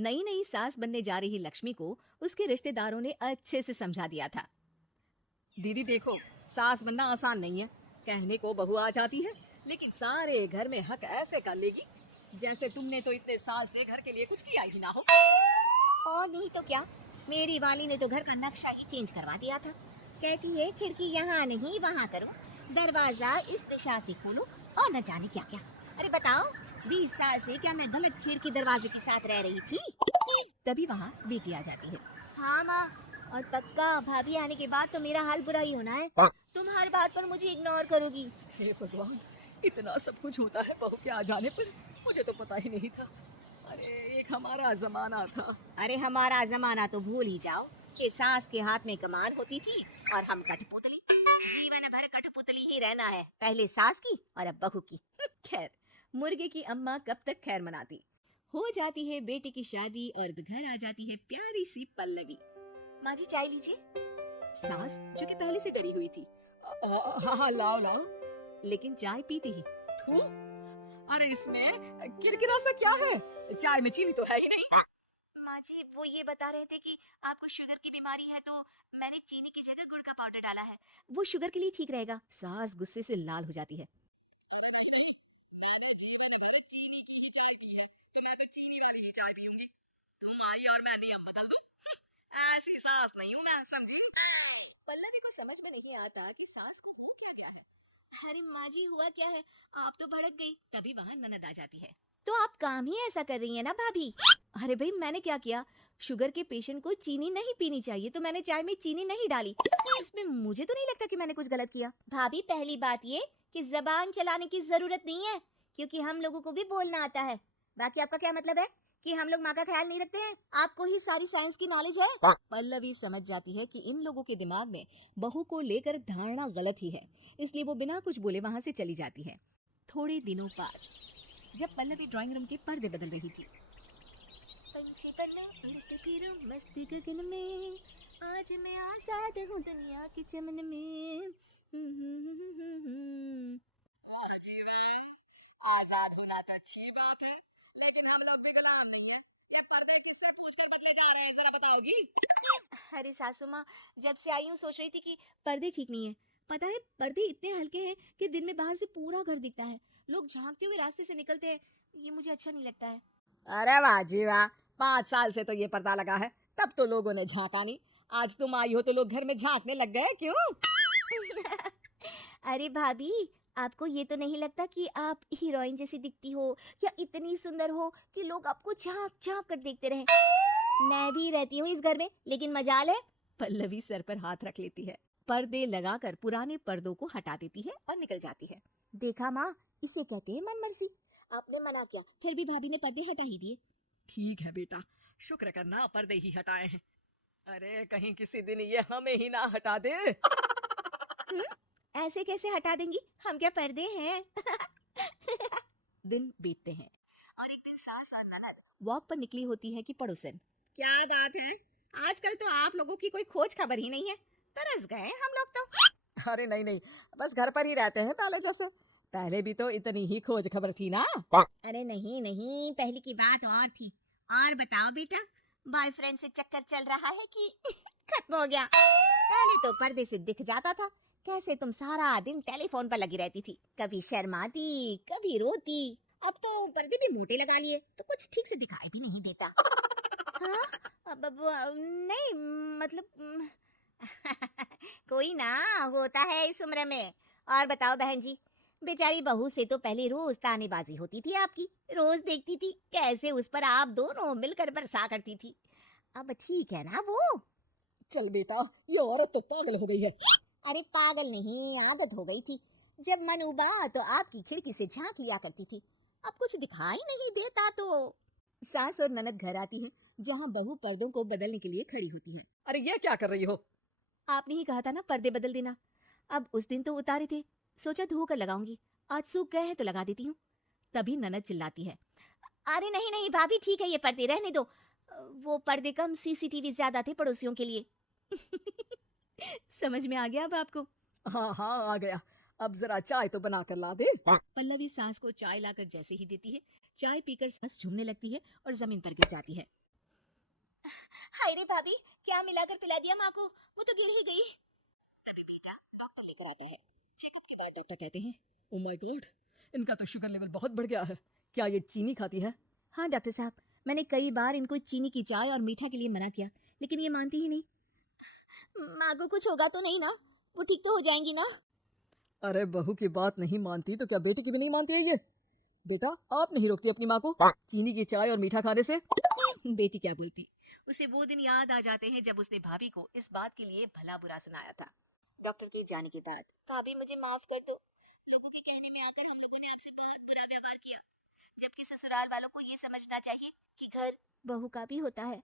नई नई सास बनने जा रही लक्ष्मी को उसके रिश्तेदारों ने अच्छे से समझा दिया था। दीदी देखो, सास बनना आसान नहीं है। कहने को बहू आ जाती है, लेकिन सारे घर में हक ऐसे कर लेगी जैसे तुमने तो इतने साल से घर के लिए कुछ किया ही ना हो। और नहीं तो क्या, मेरी वाली ने तो घर का नक्शा ही चेंज करवा दिया था। कहती है खिड़की यहाँ नहीं वहाँ करो, दरवाजा इस दिशा से खोलो और न जाने क्या क्या। अरे बताओ, 20 साल से क्या मैं गलत खिड़की दरवाजे के साथ रह रही थी? तभी वहाँ बेटी आ जाती है। हाँ माँ, और पक्का भाभी आने के बाद तो मेरा हाल बुरा ही होना है। तुम हर बात पर मुझे इग्नोर करोगी। हे भगवान, इतना सब कुछ होता है बहू के आ जाने पर, मुझे तो पता ही नहीं था। अरे एक हमारा जमाना था। अरे हमारा जमाना तो भूल ही जाओ कि सास के हाथ में कमान होती थी और हम कठपुतली। जीवन भर कठपुतली ही रहना है, पहले सास की और अब बहू की। खैर, मुर्गे की अम्मा कब तक खैर मनाती। हो जाती है बेटी की शादी और घर आ जाती है प्यारी सी पल्लवी। माँ जी चाय लीजिए। सास जो कि पहले से डरी हुई थी, हाँ हाँ लाओ लाओ। लेकिन चाय पीती ही थू, अरे इसमें किरकिरा सा क्या है? चाय में चीनी तो है ही नहीं। माँ जी वो ये बता रहे थे कि आपको शुगर की बीमारी है, तो मैंने चीनी की जगह गुड़ का पाउडर डाला है। वो शुगर के लिए ठीक रहेगा। सास गुस्से से लाल हो जाती है। मेरी जीवन भर चीनी की ही चाय पी है, तो मैं तो चीनी वाली ही चाय पीऊंगी। तुम आई और मैं नियम बदल दूं। ऐसी सास नहीं हूँ मैं, समझी? पल्लवी को समझ में नहीं आता कि सास को हो क्या गया है। अरे माँ जी हुआ क्या है, आप तो भड़क गई। तभी वहाँ ननद आ जाती है। तो आप काम ही ऐसा कर रही है ना भाभी? अरे भाई, मैंने क्या किया? शुगर के पेशेंट को चीनी नहीं पीनी चाहिए, तो मैंने चाय में चीनी नहीं डाली। इसमें मुझे तो नहीं लगता कि मैंने कुछ गलत किया। भाभी पहली बात ये कि जबान चलाने की जरूरत नहीं है, क्योंकि हम लोगों को भी बोलना आता है। बाकी आपका क्या मतलब है कि हम लोग माँ का ख्याल नहीं रखते हैं? आपको ही सारी साइंस की नॉलेज है। पल्लवी समझ जाती है कि इन लोगों के दिमाग में बहू को लेकर धारणा गलत ही है, इसलिए वो बिना कुछ बोले वहाँ से चली जाती है। थोड़े दिनों बाद जब पल्लवी ड्राइंग रूम के पर्दे बदल रही थी, पंछी बनो उड़ते फिरो मस्त गगन में, आज मैं आजाद हूँ दुनिया के चमन में। आजाद होना तो अच्छी बात है, लेकिन हम लोग भी गुलाम नहीं है। ये पर्दे किससे पूछकर बदले जा रहे हैं, जरा बताओगी? अरे सासू माँ, जब से आई हूँ सोच रही थी कि पर्दे ठीक नहीं है। पता है, पर्दे इतने हल्के हैं कि दिन में बाहर से पूरा घर दिखता है। लोग झांकते हुए रास्ते से निकलते हैं। ये मुझे अच्छा नहीं लगता है। अरे वाह जी वाह, 5 साल से तो ये पर्दा लगा है, तब तो लोगों ने झांका नहीं। आज तुम आई हो तो लोग घर में झांकने लग गए, क्यों? अरे भाभी, आपको ये तो नहीं लगता कि आप हीरोइन जैसी दिखती हो या इतनी सुंदर हो कि लोग आपको झांक झांक कर देखते रहे? मैं भी रहती हूँ इस घर में, लेकिन मजाल है। पल्लवी सर पर हाथ रख लेती है, पर्दे लगाकर पुराने पर्दों को हटा देती है और निकल जाती है। देखा माँ, इसे कहते हैं मनमर्जी। आपने मना किया, फिर भी भाभी ने पर्दे हटा ही दिए। ठीक है बेटा, शुक्र करना पर्दे ही हटाए हैं। अरे कहीं किसी दिन ये हमें ही ना हटा दे। ऐसे कैसे हटा देंगी, हम क्या पर्दे हैं? दिन बीतते हैं और एक दिन सास और ननद वॉक पर निकली होती है कि पड़ोसन। क्या बात है, आजकल तो आप लोगों की कोई खोज खबर ही नहीं है। तरस गए हम लोग तो। अरे नहीं नहीं, बस घर पर ही रहते हैं पहले जैसे। पहले भी तो इतनी ही खोज खबर थी ना। अरे नहीं नहीं, पहले की बात और थी। और बताओ बेटा, बॉयफ्रेंड से चक्कर चल रहा है कि खत्म हो गया? पहले तो पर्दे से दिख जाता था कैसे तुम सारा दिन टेलीफोन पर लगी रहती थी, कभी शर्माती कभी रोती। अब तो पर्दे भी मोटे लगा लिए तो कुछ ठीक से दिखाई भी नहीं देता। हाँ? नहीं मतलब कोई ना, होता है इस उम्र में। और बताओ बहन जी, बेचारी बहू से तो पहले रोज तानेबाजी होती थी आपकी। रोज देखती थी कैसे उस पर आप दोनों मिलकर बरसा करती थी। अब ठीक है ना वो? चल बेटा, ये औरत तो पागल हो गई है। अरे पागल नहीं, आदत हो गई थी। जब मन उबा तो आपकी खिड़की से झांक लिया करती थी, अब कुछ दिखाई नहीं देता तो। सास और ननद घर आती हैं, जहाँ बहू पर्दों को बदलने के लिए खड़ी होती है। अरे ये क्या कर रही हो? आपने ही कहा था ना पर्दे बदल देना। अब उस दिन तो उतारे थे, सोचा धोकर लगाऊंगी, आज सूख गए हैं तो लगा देती हूँ। तभी ननद चिल्लाती है, अरे नहीं नहीं भाभी, ठीक है ये पर्दे रहने दो। वो पर्दे कम, सीसीटीवी ज्यादा थे पड़ोसियों के लिए। समझ में आ गया अब आपको? हाँ हाँ आ गया, अब जरा चाय तो बना कर ला दे। पल्लवी सास को चाय लाकर जैसे ही देती है, चाय पीकर सांस झूमने लगती है और जमीन पर गिर जाती है। हाय रे भाभी, क्या मिलाकर पिला दिया माँ को? वो तो गिर ही गई। तभी बेटा डॉक्टर लेकर आता है। चेकअप के बाद डॉक्टर कहते हैं, ओ माय गॉड, इनका तो शुगर लेवल बहुत बढ़ गया है। क्या ये चीनी खाती है? हाँ डॉक्टर साहब, मैंने कई बार इनको चीनी की चाय और मीठा के लिए मना किया, लेकिन ये मानती ही नहीं। माँ को कुछ होगा तो नहीं ना? वो ठीक तो हो जाएंगी ना? अरे बहू की बात नहीं मानती तो क्या बेटी की भी नहीं मानती है ये? बेटा आप नहीं रोकती अपनी माँ को चीनी की चाय और मीठा खाने से? बेटी क्या बोलती, उसे वो दिन याद आ जाते हैं जब उसने भाभी को इस बात के लिए भला बुरा सुनाया था। डॉक्टर के जाने के बाद, भाभी मुझे माफ कर दो, लोगों के कहने में आकर हम लोगों ने आपसे बहुत बुरा व्यवहार किया, जबकि ससुराल वालों को ये समझना चाहिए कि घर बहू का भी होता है।